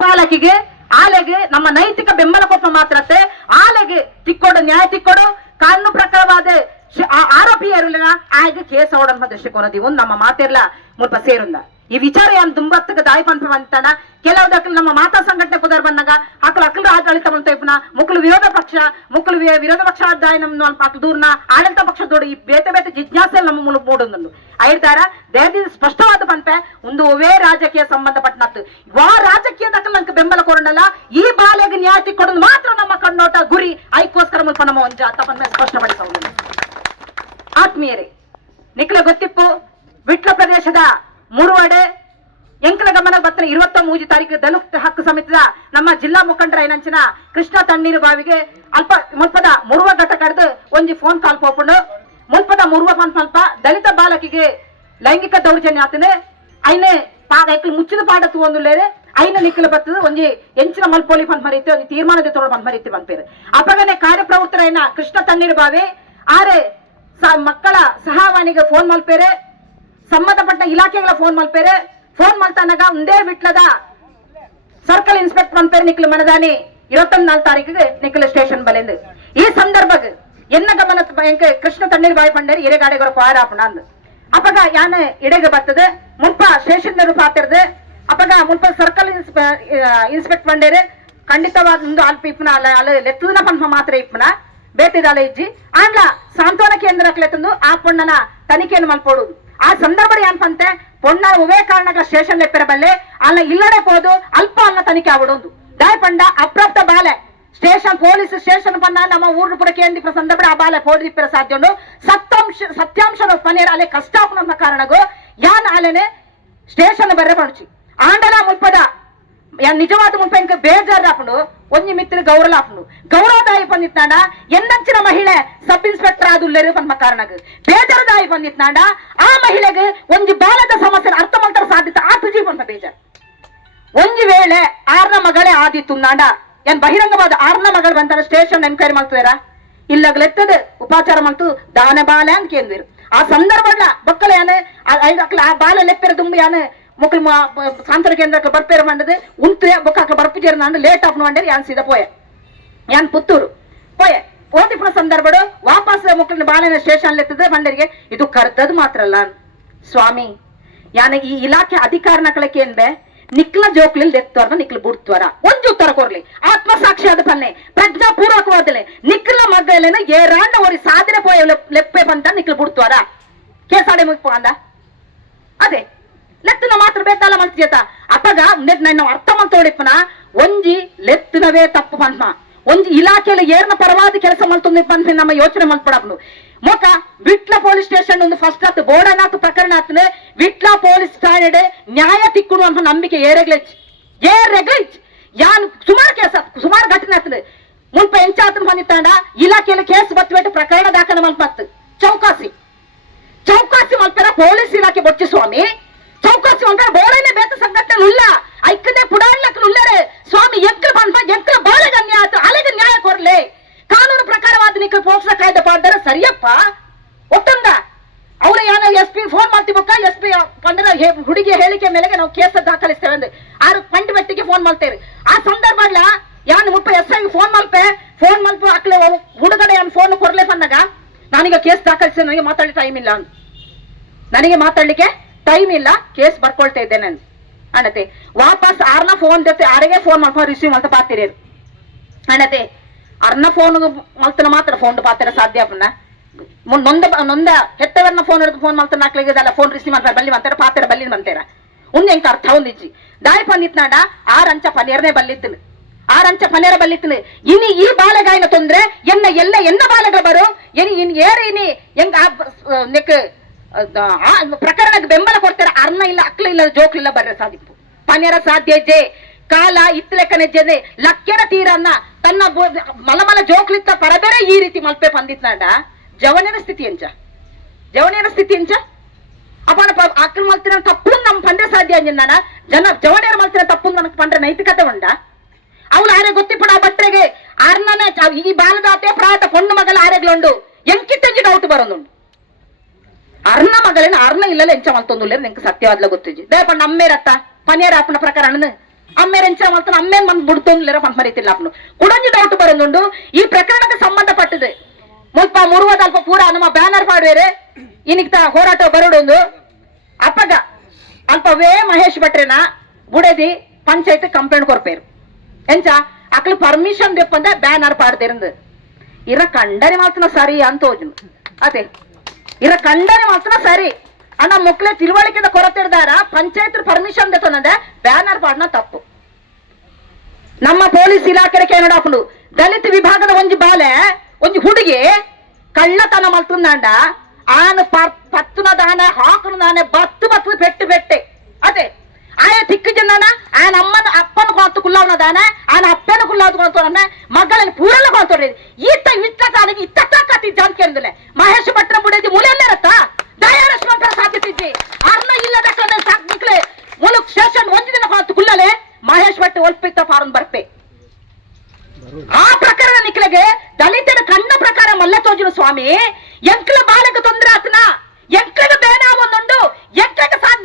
ಪಾಲಕಿಗೆ, ಆಲೆಗೆ ನಮ್ಮ ನೈತಿಕ ಬೆಂಬಲ ಕೊಟ್ಟು ಮಾತ್ರತೆ ಆಲೆಗೆ ತಿಕ್ಕೊಡು, ನ್ಯಾಯ ತಿಕ್ಕೊಡು. ಕಾನೂನು ಪ್ರಕಾರವಾದ ಆರೋಪಿ ಯಾರಿಲ್ಲ ಆಗ ಕೇಸ್ ಅವಡನ್ನ ದೃಷ್ಟಿಕೋನದಿ ಒಂದು ನಮ್ಮ ಮಾತಿರ್ಲ ಮುಲ್ಪ ಸೇರುಂದ ಈ ವಿಚಾರ ಏನ್ ತುಂಬತ್ತಕ್ಕೆ ದಾಯಿ ಪಂಪ ಅಂತಾನ ಕೆಲವು ದಕ್ಕಲು ನಮ್ಮ ಮಾತಾ ಸಂಘಟನೆ ಕುದರ್ ಬಂದಾಗ ಅಕ್ಕಲು ಆಡಳಿತ ಬಂತ ಮುಕ್ಕಳು ವಿರೋಧ ಪಕ್ಷ ಮುಕ್ಕಲು ವಿರೋಧ ಪಕ್ಷ ಅಧ್ಯಯನ ದೂರನ ಆಡಳಿತ ಪಕ್ಷ ದೊಡ್ಡ ಈ ಬೇತೆ ಬೇತೆ ಜಿಜ್ಞಾಸೆ ನಮ್ಮ ಮೂಲಕ ಮೂಡೊಂದು ಐದಾರ ದೇಹದಿಂದ ಸ್ಪಷ್ಟವಾದ ಪಂಪೆ ಒಂದು ಒವೇ ರಾಜಕೀಯ ಸಂಬಂಧಪಟ್ಟನತ್ತು ವಾ ರಾಜಕೀಯ ದಕ್ಕ ನಂಗೆ ಬೆಂಬಲ ಕೊಡೋಣಲ್ಲ, ಈ ಬಾಲೆಗೆ ನ್ಯಾಯ ಕೊಡೋದು ಮಾತ್ರ ನಮ್ಮ ಕಣ್ಣೋಟ ಗುರಿ. ಐಕೋಸ್ಕರ ಮುಲ್ಪ ನಮ್ಮ ಒಂಜ ತಪ್ಪನ್ನ ಸ್ಪಷ್ಟಪಡಿಸಬಹುದು. ಆತ್ಮೀಯರೇ, ನಿಖಲ ಗೊತ್ತಿಪ್ಪು, ವಿಟ್ಲ ಪ್ರದೇಶದ ಮುರುವಡೆ ಎಂಕಲ ಗಮನ ಬತ್ತನ ಇರುವತ್ತ ಮೂಜಿ ತಾರೀಕು ದಲಿತ ಹಕ್ಕು ಸಮಿತಿದ ನಮ್ಮ ಜಿಲ್ಲಾ ಮುಖಂಡರ ಏನಂಚಿನ ಕೃಷ್ಣ ತಣ್ಣೀರು ಬಾವಿಗೆ ಅಲ್ಪ ಮುಲ್ಪದ ಮುರುವ ಘಟ ಕರೆದು ಒಂಜಿ ಫೋನ್ ಕಾಲ್ ಪೋಪುಂಡು. ಮುಲ್ಪದ ಮುರುವ ಪನ್ ಸ್ವಲ್ಪ ದಲಿತ ಬಾಲಕಿಗೆ ಲೈಂಗಿಕ ದೌರ್ಜನ್ಯ ಆತನೆ ಐನೆ ಪಾದ ಮುಚ್ಚಿದ ಪಾಡ ಲೇರೆ ಐನ ನಿಖಲ ಬತ್ತದ ಒಂಜಿ ಎಂಚಿನ ಮಲ್ಪೋಲಿ ಪಂದ್ ಮರೀತಿ ಒಂದು ತೀರ್ಮಾನದ ತೊಗೊಂಡು ಮರೀತಿ ಮರಿತು ಬಂದ್ಪೇರು ಅಪಗನೆ ಕಾರ್ಯಪ್ರವೃತ್ತರೈನ ಕೃಷ್ಣ ತಣ್ಣೀರು ಬಾವಿ, ಆರೆ ಮಕ್ಕಳ ಸಹಾಯವಾಣಿಗೆ ಫೋನ್ ಮಲ್ಪೇರೆ, ಸಂಬಂಧಪಟ್ಟ ಇಲಾಖೆಗಳ ಫೋನ್ ಮಲ್ಪೇರೆ ಫೋನ್ ಮಾಡ್ತಾನಾಗ ಒಂದೇ ಬಿಟ್ಲದ ಸರ್ಕಲ್ ಇನ್ಸ್ಪೆಕ್ಟರ್ ಅಂತ ನಿಕ್ಲು ಮನದಾನಿ ಇರುವತ್ತೊಂದ್ ನಾಲ್ಕು ತಾರೀಕಿಗೆ ನಿಕ್ಲು ಸ್ಟೇಷನ್ ಬಲೆಂದು. ಈ ಸಂದರ್ಭಗ್ ಎನ್ನ ಗಮನ ಕೃಷ್ಣ ತಣ್ಣೀರ್ ಬಾಯ್ ಪಂಡೇರಿ ಎರೆಗಾಡೆಗರ ಪಾರಾಪಣ ಅಂದ್ ಅಪಗ ಯಾನ ಇಡೆಗೆ ಬರ್ತದೆ ಮುಲ್ಪ ಸ್ಟೇಷನ್ ಪಾತಿರ್ದೆ ಅಪಗ ಮುಲ್ಪ ಸರ್ಕಲ್ ಇನ್ಸ್ಪೆಕ್ಟ್ ಬಂಡೇರೆ ಖಂಡಿತವಾದ ಒಂದು ಅಲ್ಪ ಇಪ್ಪನ ಅಲ್ಲ ಅಲ್ಲ ಲೆತ್ತದನ ಪನ್ಪ ಮಾತ್ರ ಇಪ್ಪನ ಬೇತಿದಾಲ ಇಜ್ಜಿ. ಆಂಡ್ಲ ಸಾಂತ್ವನ ಕೇಂದ್ರಕ್ಕೆ ತಂದು ಆ ಪಣ್ಣನ ತನಿಖೆಯನ್ನು ಮಲ್ಪೋಡುದು ಆ ಸಂದರ್ಭ ಏನ್ಪಂತೆ? ಪೊಣ್ಣ ಕಾರಣಗಳ ಸ್ಟೇಷನ್ ಲೆಪ್ಪರ ಬಲ್ಲೆ ಅಲ್ಲ ಇಲ್ಲಡೆ ಪೋದು, ಅಲ್ಪ ಅನ್ನ ತನಿಖೆ ಆಬಿಡೋದು ದಾಯ್ ಪಂಡ, ಅಪ್ರಾಪ್ತ ಬಾಲೆ. ಸ್ಟೇಷನ್, ಪೊಲೀಸ್ ಸ್ಟೇಷನ್ ಪನ್ನ ನಮ್ಮ ಊರು ಪುರ ಕೇಂದ್ರ ಸಂದರ್ಭ ಆ ಬಾಲೆ ಪೋಡಿಪ್ಪಿರ ಸಾಧ್ಯ ಸತ್ಯಾಂಶ ಸತ್ಯಾಂಶನ ಪನೇರ ಅಲೆ ಕಷ್ಟಾಪನ ಕಾರಣಗು ಯಾನ್ ಅಲೆನೆ ಸ್ಟೇಷನ್ ಬರ್ರೆ ಪಡುಚಿ ಆಂಡಲ ಮುಲ್ಪದ ಯಾ ನಿಜವಾದ ಮುಲ್ಪ ಬೇಜಾರ್ ಬೇಜಾರಾಪುಂಡು ಒಂಜಿ ಮಿತ್ರ ಗೌರವ ದಾಯಿ ಬಂದಿತ್ತಾಂಡ ಎನ್ನಂಚಿನ ಮಹಿಳೆ ಸಬ್ ಇನ್ಸ್ಪೆಕ್ಟರ್ ಆದುಲ್ಲೇರು ಪನ್ಮ ಕಾರಣಗ್. ಬೇಜಾರದಾಯಿ ಬಂದಿತ್ತಾಂಡ ಆ ಮಹಿಳೆಗೆ ಒಂಜಿ ಬಾಲದ ಸಮಸ್ಯೆ ಅರ್ಥ ಮಾಡ್ತಾರ ಸಾಧ್ಯತೆ ಆತುಜಿ ಪನ್ಪ ಬೇಜಾರ್. ಒಂಜಿ ವೇಳೆ ಆರ್ನ ಮಗಳೇ ಆದಿತ್ತು ನಾಂಡ ಏನ್ ಬಹಿರಂಗವಾದ ಆರ್ನ ಮಗಳು ಬಂತಾರ ಸ್ಟೇಷನ್ ಎನ್ಕ್ವೈರಿ ಮಾಡ್ತಾರ ಇಲ್ಲಗ್ಲೆತ್ತದ, ಉಪಾಚಾರ ಮಾಡ್ತು, ದಾನ ಬಾಲೆ ಅಂತ ಕೇಂದ್ರ ಆ ಸಂದರ್ಭ ಬಕ್ಕಲ ಯಾನೆ ಆ- ಬಾಲ ಲೆಪ್ಪೆರ ತುಂಬ ಯಾನೆ ಮುಕ್ಳು ಸಾಂತರ ಕೇಂದ್ರಕ್ಕೆ ಬರ್ಪೇರ ಮಂಡದು ಉಂಟು ಬೊಕ್ಕ ಅಕ್ಲ ನಾನು ಜೇರ ನಂಡು ಲೇಟ್ ಆಫ್ ಮಂಡೇರಿ ಯಾನ್ ಸೀದ ಪೋಯೆ. ಪುತ್ತೂರು. ಪೋಯೆ. ಓದಿಪುರ ಸಂದರ್ಭಡು ವಾಪಸ್ ಮಕ್ಕಳನ್ನ ಬಾಲಿನ ಸ್ಟೇಷನ್ ಎತ್ತದೆ ಬಂಡರಿಗೆ ಇದು ಕರ್ತದ್ ಮಾತ್ರ ಅಲ್ಲ. ಸ್ವಾಮಿ ಯಾನ ಈ ಇಲಾಖೆ ಅಧಿಕಾರನಕಳಕ್ಕೆ ಏನ್ಬೆ? ನಿಕ್ಲ ಜೋಕ್ಲಿ ಎತ್ತೋರ್ನ ನಿಕ್ಲ ಬುಡ್ತವರ. ಒಂದು ಉತ್ತರ ಕೊರ್ಲಿ. ಆತ್ಮಸಾಕ್ಷಿ ಆದ ಪನ್ನೆ ಪ್ರಜ್ಞಾ ಪೂರ್ವಕವಾದಲೆ ನಿಕ್ಲ ಮಗ್ಗಲೇನ ಏರಾಂಡ ಒರಿ ಸಾಧನೆ ಪೋಯ ಲೆಪ್ಪೆ ಬಂತ ನಿಕ್ಲ ಬುಡ್ತವರ. ಕೇಸಾಡೆ ಮುಗ್ಪು ಅದೇ. ಲೆತ್ತನ ಮಾತ್ರ ಬೇತಾಲ ಮಲ್ತಿಯತ ಅಪಗ ನೆಟ್ ನನ್ನ ಅರ್ಥ ಮಂತೋಡಿಪ್ಪನ ಒಂಜಿ ಲೆತ್ತನವೇ ತಪ್ಪು ಪನ್ಮ ಒಂಜಿ ಇಲಾಖೆಯಲ್ಲಿ ಏರ್ನ ಪರವಾದ ಕೆಲಸ ಮಲ್ತೊಂದು ನಮ್ಮ ಯೋಚನೆ ಮಲ್ಪಡಪ್ನು ಮೊಕ ವಿಟ್ಲ ಪೊಲೀಸ್ ಸ್ಟೇಷನ್ ಒಂದು ಫಸ್ಟ್ ಆತ್ ಬೋಡನಾಥ್ ಪ್ರಕರಣ ಆತನೆ ವಿಟ್ಲ ಪೊಲೀಸ್ ಠಾಣೆಡೆ ನ್ಯಾಯ ತಿಕ್ಕುಡು ಅಂತ ನಂಬಿಕೆ ಏರೆಗ್ಲೆಚ್. ಏರೆಗ್ಲೈಚ್! ಯಾನ್ ಸುಮಾರು ಕೇಸ, ಸುಮಾರು ಘಟನೆ ಆತ್ಲೆ ಮುಲ್ಪ ಎಂಚಾತನ ಬಂದಿತ್ತಾಂಡ ಇಲಾಖೆಯಲ್ಲಿ ಕೇಸ್ ಬತ್ಬೇಟು ಪ್ರಕರಣ ದಾಖಲೆ ಮಲ್ಪತ್ತು ಚೌಕಾಸಿ. ಚೌಕಾಸಿ ಮಲ್ಪರ ಪೊಲೀಸ್ ಇಲಾಖೆ ಬೊಚ್ಚು ಸ್ವಾಮಿ. ಮಲ್ಪರ ಬೋಳನೆ ಬೇತ ಸಂಘಟನೆ ಉಲ್ಲ ಐಕನೆ ಪುಡಾಡ್ಲಕ್ ಉಲ್ಲರೆ ಸ್ವಾಮಿ ಎಂಕ್ಲ ಬಂದ ಎಂಕ್ಲ ಬಾಳೆಗ ನ್ಯಾಯ ಅಲೆಗೆ ನ್ಯಾಯ ಕೊರ್ಲೆ. ಕಾನೂನು ಪ್ರಕಾರವಾದ ನಿಕ್ಕ ಪೋಕ್ಸ ಕಾಯ್ದೆ ಪಾಡ್ದಾರ ಸರಿಯಪ್ಪ. ಒಟ್ಟಂದ ಅವ್ರ ಯಾನ ಎಸ್ ಪಿ ಫೋನ್ ಮಾಡ್ತೀವಕ್ಕ? ಎಸ್ ಪಿ ಪಂದ್ರ ಹುಡುಗಿಯ ಹೇಳಿಕೆ ಮೇಲೆಗೆ ನಾವು ಕೇಸ ದಾಖಲಿಸ್ತೇವೆ ಅಂದ್ರೆ ಆರು ಪಂಡ್ ಬೆಟ್ಟಿಗೆ ಫೋನ್ ಮಾಡ್ತೇವೆ. ಆ ಸಂದರ್ಭ ಯಾನ್ ಮುಪ್ಪ ಎಸ್ ಐ ಫೋನ್ ಮಲ್ಪೆ ಫೋನ್ ಮಲ್ಪ ಅಕ್ಲೆ ಹುಡುಗಡೆ ಯಾನ್ ಫೋನ್ ಕೊರ್ಲೆ ಬಂದಾಗ. ನಾನೀಗ ಕೇಸ್ ದಾಖಲಿಸಿ ನನಗೆ ಮಾತಾಡಿ ಟೈಮ್ ಇಲ್ಲ. ನನಗೆ ಮಾತಾಡ್ಲಿಕ್ಕೆ ಟೈಮ್ ಇಲ್ಲ ಕೇಸ್ ಬರ್ಕೊಳ್ತಾ ಇದ್ದೆ ನಾನು. ಅಣ್ಣತೆ, ವಾಪಸ್ ಆರ್ನ ಫೋನ್ ಜೊತೆ ಆರಿಗೆ ಫೋನ್ ಮಾಡ್ಕೊಂಡು ರಿಸೀವ್ ಅಂತ ಪಾತಿರಿ ಅಣ್ಣತೆ, ಅರ್ನ ಫೋನ್ ಮಲ್ತನ ಮಾತ್ರ ಫೋನ್ ಪಾತ್ರ ಸಾಧ್ಯ ಅಪ್ಪನ? ನೊಂದ ನೊಂದ ಹೆತ್ತವರ್ನ ಫೋನ್ ಹಿಡಿದು ಫೋನ್ ಮಲ್ತನ ಹಾಕ್ಲಿಕ್ಕೆ ಇದಲ್ಲ ಫೋನ್ ರಿಸೀವ್ ಮಾಡ್ತಾರೆ, ಬಲ್ಲಿ ಅಂತಾರ ಪಾತ್ರ, ಬಲ್ಲಿ ಮಂತಾರ ಉಂದ್ ಹೆಂಗೆ ಅರ್ಥ ಒಂದಿಜ್ಜಿ ದಾಯಿ ಪಂದಿತ್ನಾಡ ಅಂಚ ಪನೇರನೇ ಬಲ್ಲಿತ್ತನು ಆರಂಚ ಪನೇರ ಬಲ್ಲಿತ್ತನು ಇನಿ ಈ ಬಾಲಗಾಯನ ತೊಂದ್ರೆ, ಎನ್ನ ಎಲ್ಲ ಎನ್ನ ಬಾಲೆಗಳ ಬರು, ಎನಿ, ಇನ್ ಏರ ಇನಿ ಆ, ನೆಕ್ ಪ್ರಕರಣಕ್ಕೆ ಬೆಂಬಲ ಕೊಡ್ತಾರೆ. ಅರ್ನ ಇಲ್ಲ, ಅಕ್ಲ ಇಲ್ಲ ಜೋಕ್ಲಿಲ್ಲ ಬರ್ರೆ ಸಾಧಿಪ್ಪು ಪನ್ಯರ ಸಾಧ್ಯ ಜೆ ಕಾಲ ಇತ್ತಲೆಕ್ಕನೆ ಜನೆ ಲಕ್ಕೆರ ತೀರನ್ನ ತನ್ನ ಮಲಮಲ ಜೋಕ್ಲಿತ್ತ ಪರಬೇರೆ ಈ ರೀತಿ ಮಲ್ಪೆ ಪಂದಿತ್ನಾಡ ಜವನಿನ ಸ್ಥಿತಿ ಎಂಚ? ಜವನಿನ ಸ್ಥಿತಿ ಎಂಚ? ಅಪ್ಪನ ಅಕ್ಕನ ಮಲ್ತಿನ ತಪ್ಪು ನಮ್ ಪಂದ್ರೆ ಸಾಧ್ಯ ಅಂಜನ ಜನ ಜವನೇರ ಮಲ್ತಿನ ತಪ್ಪು ನನಗೆ ಪಂಡ್ರೆ ನೈತಿಕತೆ ಉಂಡ ಅವಳು ಆರೆ ಗೊತ್ತಿಪ್ಪಡ ಆ ಬಟ್ರೆಗೆ ಈ ಬಾಲದಾತೆ ಪ್ರಾಯತ ಪೊಣ್ಣು ಮಗಳ ಆರೆಗ್ಲುಂಡು ಎಂಕಿತ್ತಂಜಿ ಡೌಟ್ ಬರೋದುಂಡು ಅರ್ನ ಮಗಳೇನ ಅರ್ಣ ಇಲ್ಲಲ್ಲ ಎಂಚ ಮಲ್ತೊಂದುಲ್ಲ ನಿಂಗೆ ಸತ್ಯವಾದ್ಲ ಗೊತ್ತಿಜಿ ದಯಪ ನಮ್ಮೇ ಅತ್ತ ಪನಿಯರ ಅಪ್ಪನ ಪ್ರಕಾರ ಅಮ್ಮೇರೆಂಚ ಮಲ್ತನ, ಅಮ್ಮೇನ್ ಮಂದ್ ಬಿಡ್ತೊಂದ್ಲಿರ ಪಂಪ ಮರೀತಿಲ್ಲ ಅಪ್ನು ಕುಡಂಜಿ ಡೌಟ್ ಬರೋದುಂಡು, ಈ ಪ್ರಕರಣಕ್ಕೆ ಸಂಬಂಧಪಟ್ಟದು. ಮುಲ್ಪ ಮುರುವದ ಅಲ್ಪ ಪೂರ ನಮ್ಮ ಬ್ಯಾನರ್ ಪಾಡುವೇರೆ, ಇನಿಕ್ತ ಹೋರಾಟ ಬರೋಡೊಂದು. ಅಪ್ಪಗ ಅಲ್ಪ ವೇ ಮಹೇಶ್ ಭಟ್ರೇನ ಬುಡದಿ ಪಂಚಾಯತ್ ಕಂಪ್ಲೇಂಟ್ ಕೊರ್ಪೇರು. ಎಂಚ, ಅಕ್ಲು ಪರ್ಮಿಷನ್ ದೆಪ್ಪಂದ ಬ್ಯಾನರ್ ಪಾಡ್ದಿರಂದು. ಇರ ಕಂಡರೆ ಮಾತ್ರ ಸರಿ ಅಂತ ಹೋಜ್ನು ಅದೇ. ಇರ ಕಂಡರೆ ಮಾತ್ರ ಸರಿ. ಅಣ್ಣ ಮಕ್ಕಳೇ ಕೊರತೆ ಇರ್ದಾರ ಪಂಚಾಯತ್ ಪರ್ಮಿಷನ್ ದೆತ್ತಂದೆ ಬ್ಯಾನರ್ ಪಾಡ್ನ ತಪ್ಪು. ನಮ್ಮ ಪೊಲೀಸ್ ಇಲಾಖೆ ಕೇನಡಾಪುಂಡು ದಲಿತ ವಿಭಾಗದ ಒಂಜಿ ಬಾಲೆ ಒಂಜಿ ಹುಡುಗಿ ಕಳ್ಳತನ ಮಲ್ತಂದಾಂಡ ಆನ ಪತ್ತುನ ದಾನೆ, ಹಾಕುನ ದಾನೆ, ಬತ್ತು ಬತ್ತು, ಪೆಟ್ಟು ಬೆಟ್ಟೆ ಅದೇ. ಆಯ ತಿಕ್ಕು ಜನನ ಆಯನ ಅಮ್ಮನ ಅಪ್ಪನ ಕೊಂತು ಕುಲ್ಲವನ ದಾನೆ ಆಯನ ಅಪ್ಪನ ಕುಲ್ಲಾದ ಕೊಂತೋನೆ ಮಗಳಲ್ಲಿ ಪೂರಲ್ಲ ಕೊಂತೋರಿ ಈತ ಇತ್ತ ತಾನಿಗೆ ಇತ್ತ ಕತ್ತಿ ಜಾನ್ ಕೇಂದ್ರಲೆ ಮಹೇಶ್ ಭಟ್ರ ಬುಡದಿ ಮುಲೆಲ್ಲರತ್ತ ದಯಾರಶ್ವಂತ ಸಾಧಿಸಿದ್ದಿ ಅರ್ನ ಇಲ್ಲದ ಕಡೆ ಸಾಕ್ನಿಕ್ಲೆ ಮುಲುಕ್ ಸ್ಟೇಷನ್ ಒಂದು ದಿನ ಕೊಂತು ಕುಲ್ಲಲೆ ಮಹೇಶ್ ಭಟ್ ಒಲ್ಪಿತ್ತ ಫಾರನ್ ಬರ್ಪೆ. ಆ ಪ್ರಕರಣ ನಿಕ್ಲೆಗೆ ದಲಿತರ ಕಣ್ಣ ಪ್ರಕಾರ ಮಲ್ಲ ತೋಜಿನ ಸ್ವಾಮಿ ಎಂಕ್ಲ ಬಾಲಕ ತೊಂದ್ರೆ ಆತನ ಎಂಕ್ಲಗ ಬೇನ ಒಂದೊಂದು ಎಂಕ್ಲಗ ಸಾಧ್ಯ